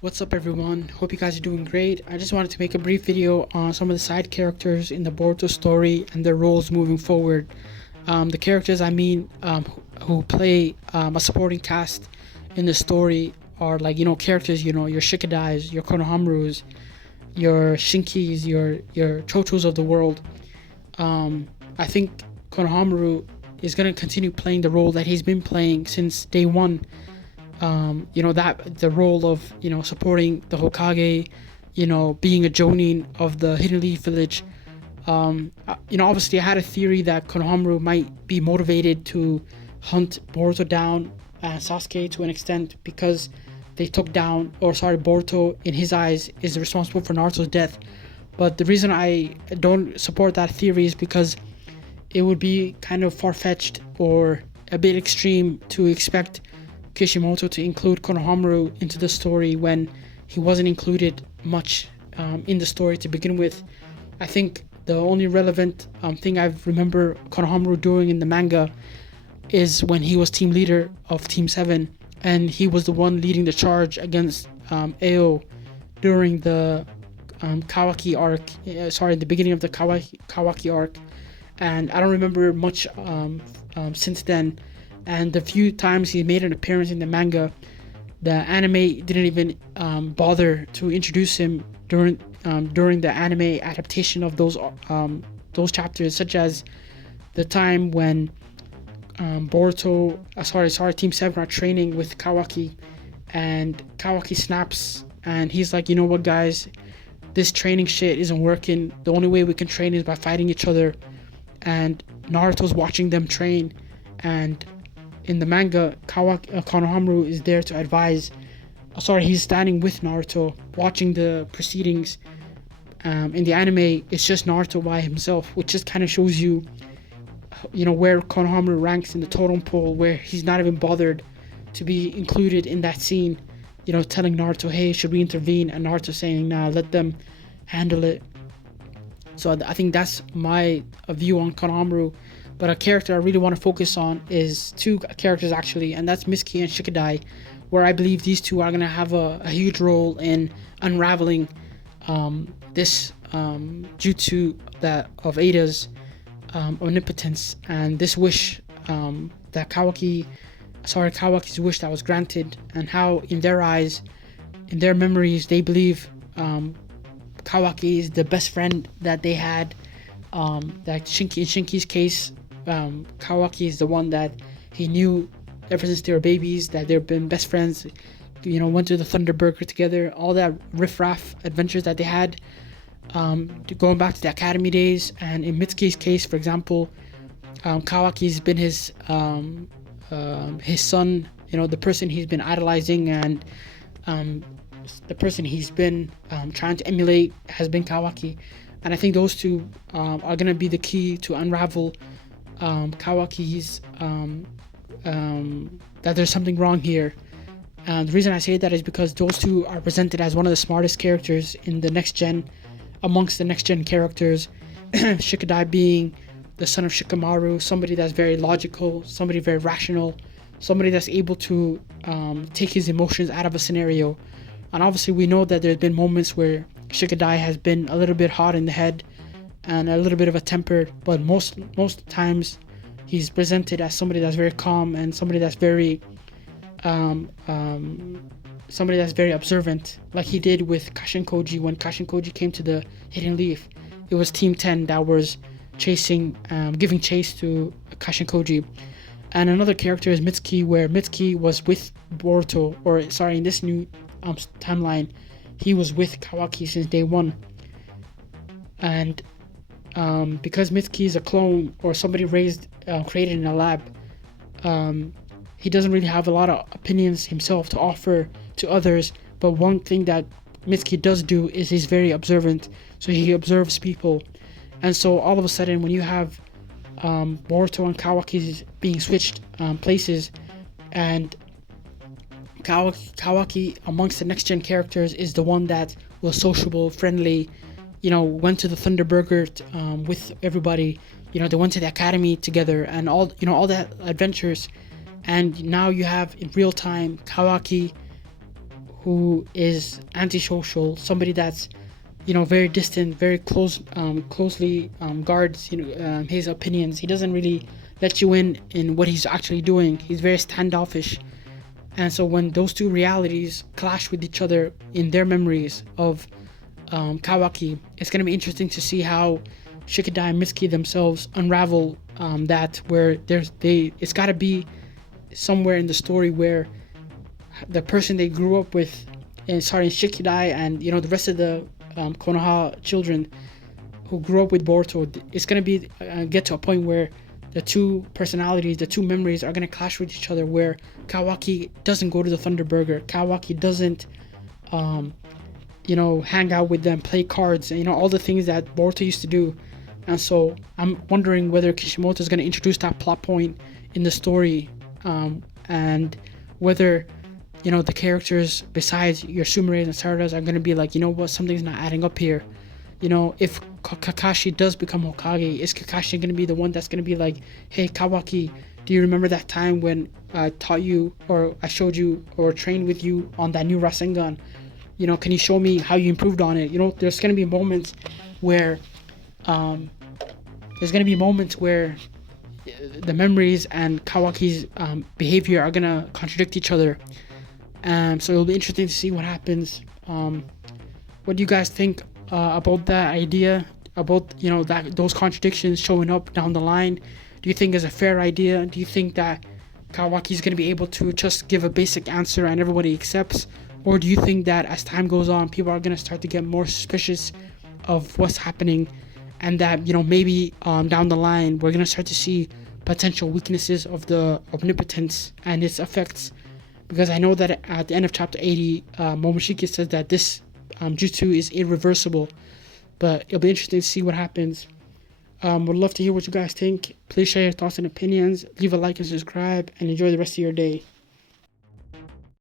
What's up, everyone? Hope you guys are doing great. I just wanted to make a brief video on some of the side characters in the Boruto story and their roles moving forward. The characters who play a supporting cast in the story are characters, your Shikadais, your Konohamarus, your Shinkis, your Chochos of the world. I think Konohamaru is going to continue playing the role that he's been playing since day one. That the role of supporting the Hokage, being a Jonin of the Hidden Leaf Village. Obviously I had a theory that Konohamaru might be motivated to hunt Boruto down and Sasuke to an extent because Boruto in his eyes is responsible for Naruto's death. But the reason I don't support that theory is because it would be kind of far-fetched or a bit extreme to expect Kishimoto to include Konohamaru into the story when he wasn't included much in the story to begin with. I think the only relevant thing I remember Konohamaru doing in the manga is when he was team leader of Team 7 and he was the one leading the charge against Ao during the Kawaki arc, the beginning of the Kawaki arc, and I don't remember much since then. And the few times he made an appearance in the manga, the anime didn't even bother to introduce him during the anime adaptation of those chapters, such as the time when Team 7 are training with Kawaki, and Kawaki snaps, and he's like, you know what, guys, this training shit isn't working. The only way we can train is by fighting each other. And Naruto's watching them train, and in the manga, Konohamaru is there to advise. He's standing with Naruto, watching the proceedings. In the anime, it's just Naruto by himself, which just kind of shows you, where Konohamaru ranks in the totem pole, where he's not even bothered to be included in that scene. Telling Naruto, hey, should we intervene? And Naruto saying, nah, let them handle it. So I think that's my view on Konohamaru. But a character I really want to focus on is two characters actually, and that's Mitsuki and Shikidai, where I believe these two are going to have a huge role in unraveling this jutsu of Ada's omnipotence, and this wish that Kawaki's wish that was granted, and how in their eyes, in their memories, they believe Kawaki is the best friend that they had. That in Shinki's case, Kawaki is the one that he knew ever since they were babies, that they've been best friends, went to the Thunder Burger together, all that riff-raff adventures that they had, going back to the academy days. And in Mitsuki's case, for example, Kawaki's been his son, the person he's been idolizing, and the person he's been trying to emulate has been Kawaki. And I think those two are going to be the key to unravel Kawaki's that there's something wrong here. And the reason I say that is because those two are presented as one of the smartest characters in the next gen, amongst the next gen characters. Shikadai being the son of Shikamaru, somebody that's very logical, somebody very rational, somebody that's able to take his emotions out of a scenario. And obviously we know that there's been moments where Shikadai has been a little bit hot in the head and a little bit of a temper, but most times he's presented as somebody that's very calm and somebody that's very observant, like he did with Kashin Koji. When Kashin Koji came to the Hidden Leaf, it was Team 10 that was giving chase to Kashin Koji. And another character is Mitsuki, where Mitsuki was with Boruto, in this new timeline, he was with Kawaki since day one. And because Mitsuki is a clone, or somebody created in a lab, he doesn't really have a lot of opinions himself to offer to others. But one thing that Mitsuki does do is he's very observant, so he observes people. And so all of a sudden, when you have Boruto and Kawaki being switched places, and Kawaki amongst the next gen characters is the one that was sociable, friendly, went to the Thunder Burger with everybody, they went to the academy together and all the adventures. And now you have in real time Kawaki, who is antisocial, somebody that's very distant, very closely guards his opinions. He doesn't really let you in what he's actually doing. He's very standoffish. And so when those two realities clash with each other in their memories of Kawaki, it's going to be interesting to see how Shikidai and Mitsuki themselves unravel that, where it's got to be somewhere in the story where the person they grew up with, and starting Shikidai and the rest of the Konoha children who grew up with Boruto, it's gonna be get to a point where the two personalities, the two memories are gonna clash with each other. Where Kawaki doesn't go to the Thunder Burger, Kawaki doesn't, hang out with them, play cards, and all the things that Boruto used to do. And so I'm wondering whether Kishimoto is gonna introduce that plot point in the story, and whether the characters besides your Sumeres and Saradas are going to be like, what, something's not adding up here. If Kakashi does become Hokage, is Kakashi going to be the one that's going to be like, hey Kawaki, do you remember that time when I taught you, or I showed you, or trained with you on that new Rasengan? Can you show me how you improved on it? There's going to be moments where the memories and Kawaki's behavior are going to contradict each other. So it'll be interesting to see what happens. What do you guys think about that idea? About those contradictions showing up down the line? Do you think is a fair idea? Do you think that Kawaki's going to be able to just give a basic answer and everybody accepts? Or do you think that as time goes on, people are going to start to get more suspicious of what's happening, and that maybe down the line we're going to start to see potential weaknesses of the omnipotence and its effects? Because I know that at the end of chapter 80, Momoshiki says that this jutsu is irreversible. But it'll be interesting to see what happens. Would love to hear what you guys think. Please share your thoughts and opinions. Leave a like and subscribe, and enjoy the rest of your day.